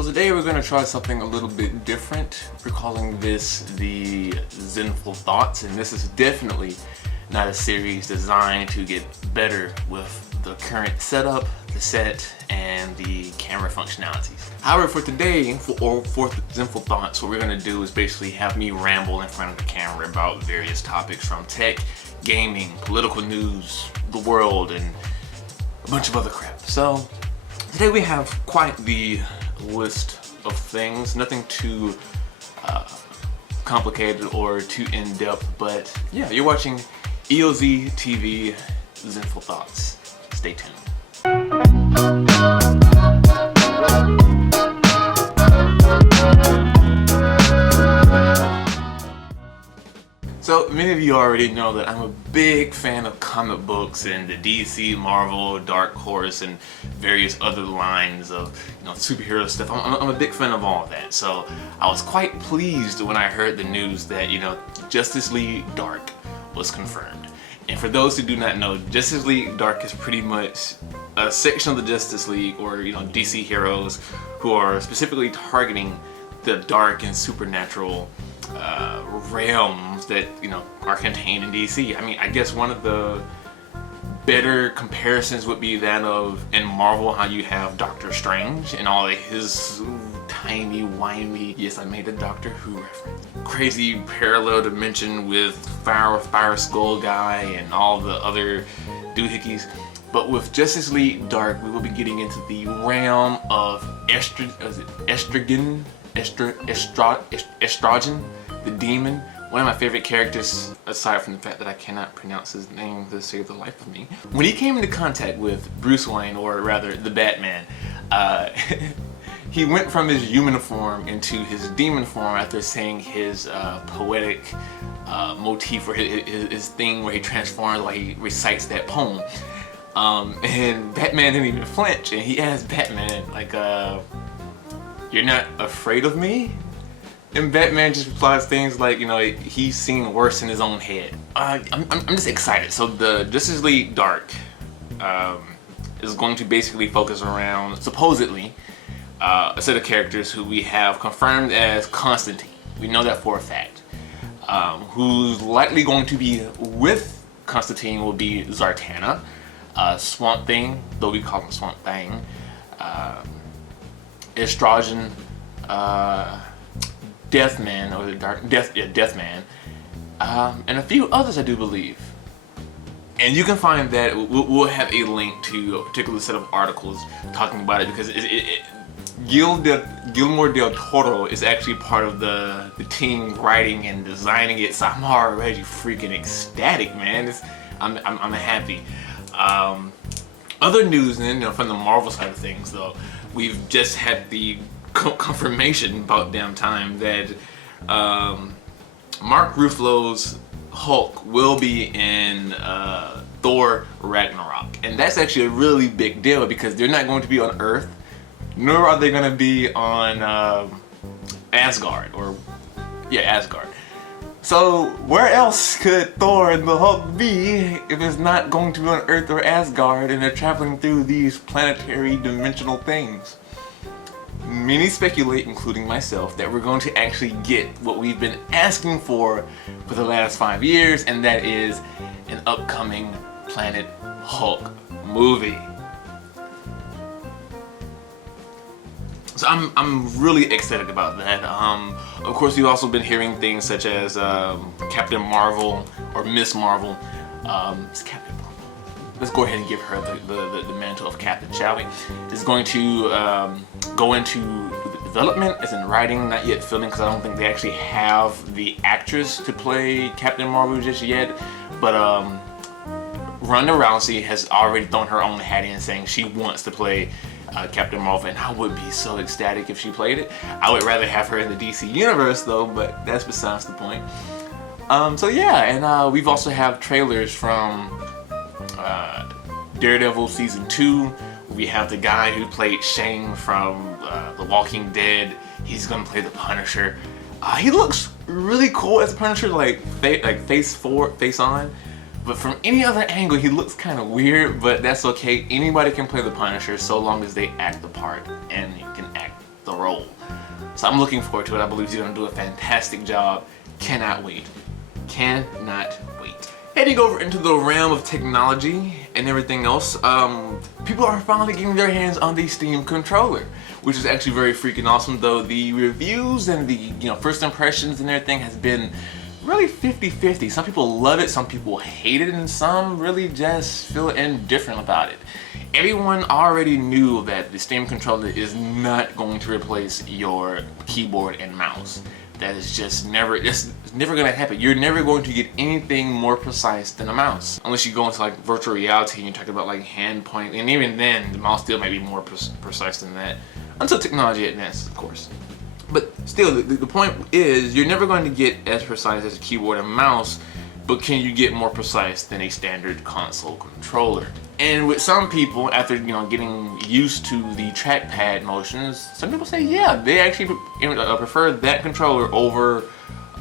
So today we're going to try something a little bit different. We're calling this the Zenful Thoughts, and this is definitely not a series designed to get better with the current setup, the set, and the camera functionalities. However, for today, for Zenful Thoughts, what we're going to do is basically have me ramble in front of the camera about various topics from tech, gaming, political news, the world, and a bunch of other crap. So today we have quite the list of things, nothing too complicated or too in-depth, but yeah, you're watching EOZ TV Zenful Thoughts. Stay tuned. So many of you already know that I'm a big fan of comic books and the DC, Marvel, Dark Horse, and various other lines of superhero stuff. I'm a big fan of all of that. So I was quite pleased when I heard the news that Justice League Dark was confirmed. And for those who do not know, Justice League Dark is pretty much a section of the Justice League, or DC heroes who are specifically targeting the dark and supernatural realms that are contained in DC. I mean, I guess one of the better comparisons would be that of in Marvel how you have Doctor Strange and all of his tiny whiny, yes, I made a Doctor Who reference, crazy parallel dimension with Fire Skull guy and all the other doohickeys. But with Justice League Dark, we will be getting into the realm of estrogen, the demon. One of my favorite characters, aside from the fact that I cannot pronounce his name to save the life of me. When he came into contact with Bruce Wayne, or rather the Batman, he went from his human form into his demon form after saying his poetic motif, or his thing where he transforms while he recites that poem. And Batman didn't even flinch, and he asked Batman, like, you're not afraid of me? And Batman just replies things like, he's seen worse in his own head. I'm just excited. So the Justice League Dark is going to basically focus around, supposedly, a set of characters who we have confirmed as Constantine. We know that for a fact. Who's likely going to be with Constantine will be Zartana, Swamp Thing, though we call him Swamp Thing, Estrogen, Deathman, or Deathman, and a few others, I do believe. And you can find that we'll have a link to a particular set of articles talking about it, because Guillermo del Toro is actually part of the team writing and designing it. So I'm already freaking ecstatic, man. I'm happy. Other news, from the Marvel side of things, though, we've just had the confirmation about damn time that Mark Ruffalo's Hulk will be in Thor Ragnarok, and that's actually a really big deal because they're not going to be on Earth, nor are they going to be on Asgard, Asgard. So where else could Thor and the Hulk be if it's not going to be on Earth or Asgard, and they're traveling through these planetary dimensional things? Many speculate, including myself, that we're going to actually get what we've been asking for the last 5 years, and that is an upcoming Planet Hulk movie. So I'm really excited about that. Of course, we've also been hearing things such as Captain Marvel, or Miss Marvel. It's Captain Marvel. Let's go ahead and give her the mantle of Captain, shall we? Is going to go into development, as in writing, not yet filming, because I don't think they actually have the actress to play Captain Marvel just yet. But Ronda Rousey has already thrown her own hat in, saying she wants to play Captain Marvel, and I would be so ecstatic if she played it. I would rather have her in the DC universe though, but that's besides the point. So yeah, and we've also have trailers from Daredevil Season 2. We have the guy who played Shane from The Walking Dead. He's gonna play the Punisher. He looks really cool as a Punisher, like face forward, face on. But from any other angle, he looks kind of weird, but that's okay. Anybody can play the Punisher so long as they act the part, and you can act the the role. So I'm looking forward to it. I believe he's going to do a fantastic job. Cannot wait. Cannot wait. Heading over into the realm of technology and everything else, people are finally getting their hands on the Steam controller, which is actually very freaking awesome. Though the reviews and the first impressions and everything has been really 50-50. Some people love it, some people hate it, and some really just feel indifferent about it. Everyone already knew that the Steam controller is not going to replace your keyboard and mouse. That is just it's never gonna happen. You're never going to get anything more precise than a mouse. Unless you go into like virtual reality and you're talking about like hand point, and even then the mouse still might be more precise than that. Until technology advances, of course. But still, the point is you're never going to get as precise as a keyboard and mouse, but can you get more precise than a standard console controller? And with some people, after getting used to the trackpad motions, some people say, yeah, they actually prefer that controller over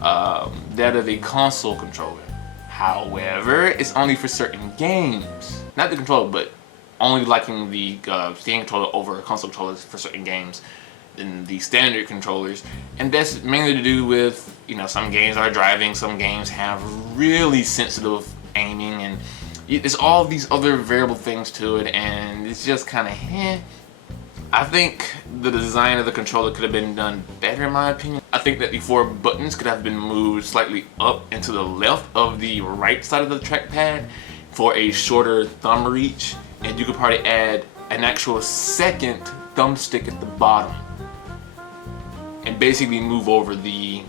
that of a console controller. However, it's only for certain games. Not the controller, but only liking the Steam controller over console controllers for certain games than the standard controllers. And that's mainly to do with, some games are driving, some games have really sensitive aiming, and there's all these other variable things to it, and it's just kind of I think the design of the controller could have been done better, in my opinion. I think that the 4 buttons could have been moved slightly up and to the left of the right side of the trackpad for a shorter thumb reach, and you could probably add an actual second thumbstick at the bottom and basically move over the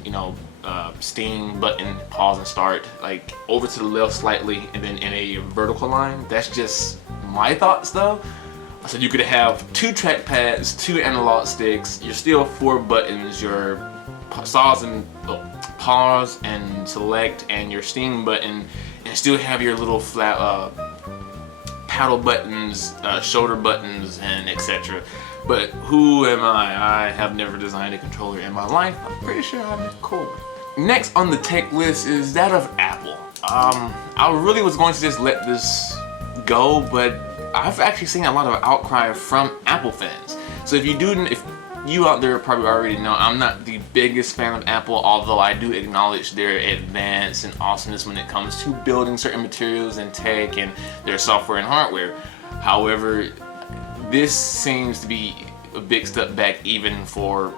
Steam button, pause and start, like over to the left slightly, and then in a vertical line. That's just my thoughts though. So you could have 2 trackpads, 2 analog sticks, you're still 4 buttons, your pause and select and your Steam button, and still have your little flat paddle buttons, shoulder buttons, and etc. But who am I? I have never designed a controller in my life. I'm pretty sure I'm cool. Next on the tech list is that of Apple. I really was going to just let this go, but I've actually seen a lot of outcry from Apple fans. So if you out there probably already know, I'm not the biggest fan of Apple, although I do acknowledge their advance and awesomeness when it comes to building certain materials and tech and their software and hardware. However, this seems to be a big step back, even for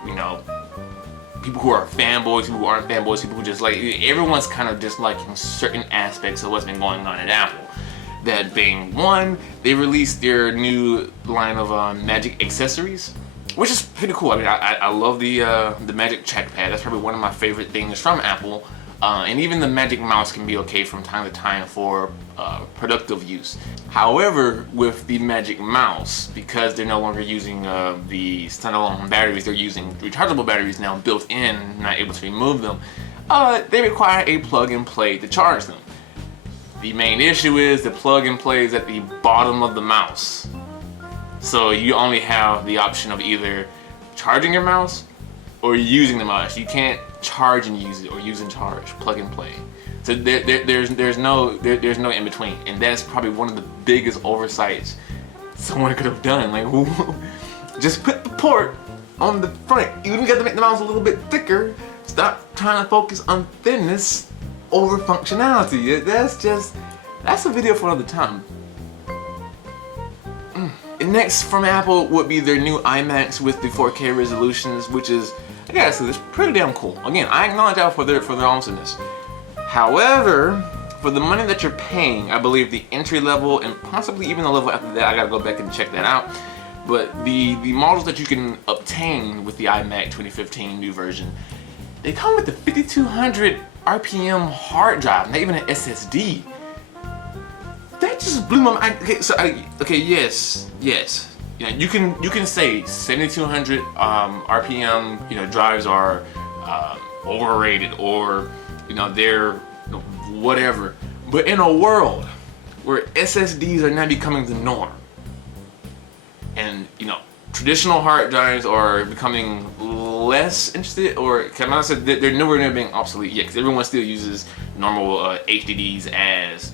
people who are fanboys, people who aren't fanboys, people who just like, everyone's kind of disliking certain aspects of what's been going on at Apple. That being one, they released their new line of Magic accessories, which is pretty cool. I mean, I love the Magic trackpad. That's probably one of my favorite things from Apple. And even the Magic Mouse can be okay from time to time for productive use. However, with the Magic Mouse, because they're no longer using the standalone batteries, they're using rechargeable batteries now built in, not able to remove them, they require a plug and play to charge them. The main issue is the plug and play is at the bottom of the mouse. So you only have the option of either charging your mouse or using the mouse. You can't charge and use it, or use and charge, plug and play. So there's no in between, and that's probably one of the biggest oversights someone could have done. Like, just put the port on the front. You even got to make the mouse a little bit thicker. Stop trying to focus on thinness over functionality. That's a video for another time. And next from Apple would be their new iMacs with the 4K resolutions, which is, I gotta say, it's pretty damn cool. Again, I acknowledge Apple for their awesomeness. However, for the money that you're paying, I believe the entry level and possibly even the level after that, I gotta go back and check that out. But the models that you can obtain with the iMac 2015 new version, they come with the 5200 RPM hard drive, not even an SSD. That just blew my mind. Okay, yes. You can say 7200 RPM, drives are overrated, or they're whatever. But in a world where SSDs are now becoming the norm, and traditional hard drives are becoming less interested, or can I say they're nowhere near being obsolete yet, because everyone still uses normal HDDs as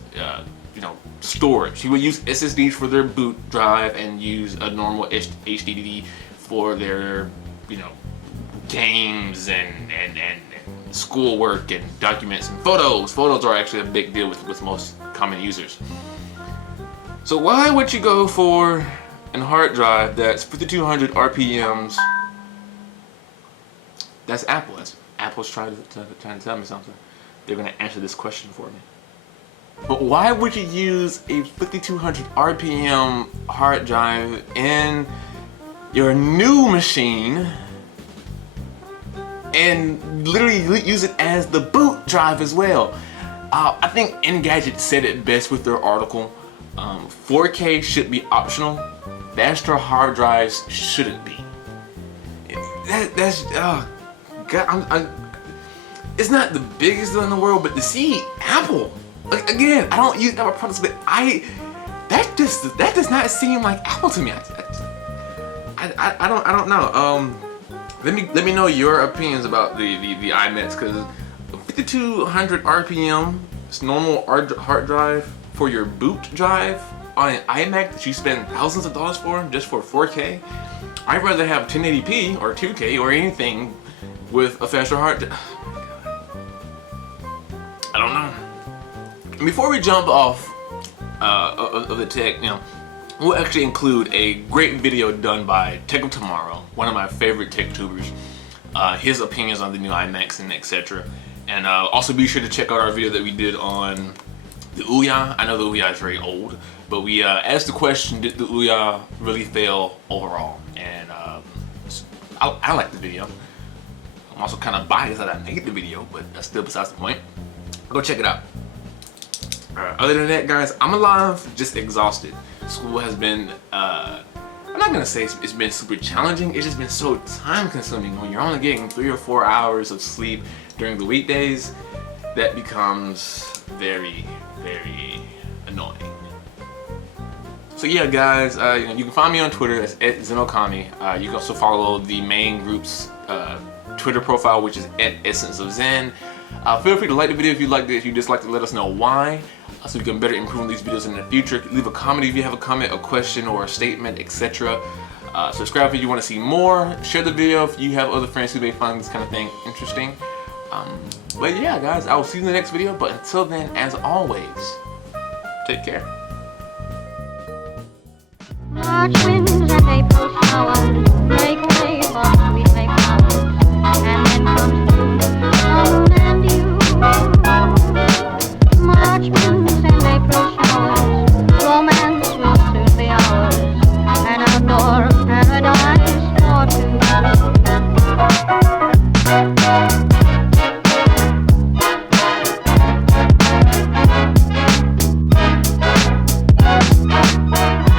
storage. You would use SSDs for their boot drive and use a normal HDD for their games and schoolwork and documents and photos. Photos are actually a big deal with most common users. So why would you go for a hard drive that's 5200 RPMs? That's Apple. Apple's trying to tell me something. They're gonna answer this question for me. But why would you use a 5200 RPM hard drive in your new machine and literally use it as the boot drive as well? I think Engadget said it best with their article. 4K should be optional. Extra hard drives shouldn't be. That's God. It's not the biggest deal in the world, but to see Apple, like, again, I don't use Apple products, but that does not seem like Apple to me. I don't know. Let me know your opinions about the iMacs, because 5200 RPM, it's normal hard drive for your boot drive on an iMac that you spend thousands of dollars for just for 4K. I'd rather have 1080p or 2K or anything with a faster hard drive. I don't know. Before we jump off of the tech, we'll actually include a great video done by Tech of Tomorrow, one of my favorite tech tubers. His opinions on the new iMacs and etc. And also be sure to check out our video that we did on the Ouya. I know the Ouya is very old, but we asked the question, did the Ouya really fail overall? And I like the video. I'm also kind of biased that I made the video, but that's still besides the point. Go check it out. Other than that, guys, I'm alive, just exhausted. School has been, I'm not gonna say it's been super challenging, it's just been so time consuming. When you're only getting 3 or 4 hours of sleep during the weekdays, that becomes very, very annoying. So yeah, guys, you can find me on Twitter, that's @Zenokami. You can also follow the main group's Twitter profile, which is @EssenceOfZen. Feel free to like the video if you liked it. If you disliked it, let us know why, so we can better improve these videos in the future. Leave a comment if you have a comment, a question, or a statement, etc. Subscribe if you want to see more. Share the video if you have other friends who may find this kind of thing interesting. But yeah, guys, I will see you in the next video. But until then, as always, take care.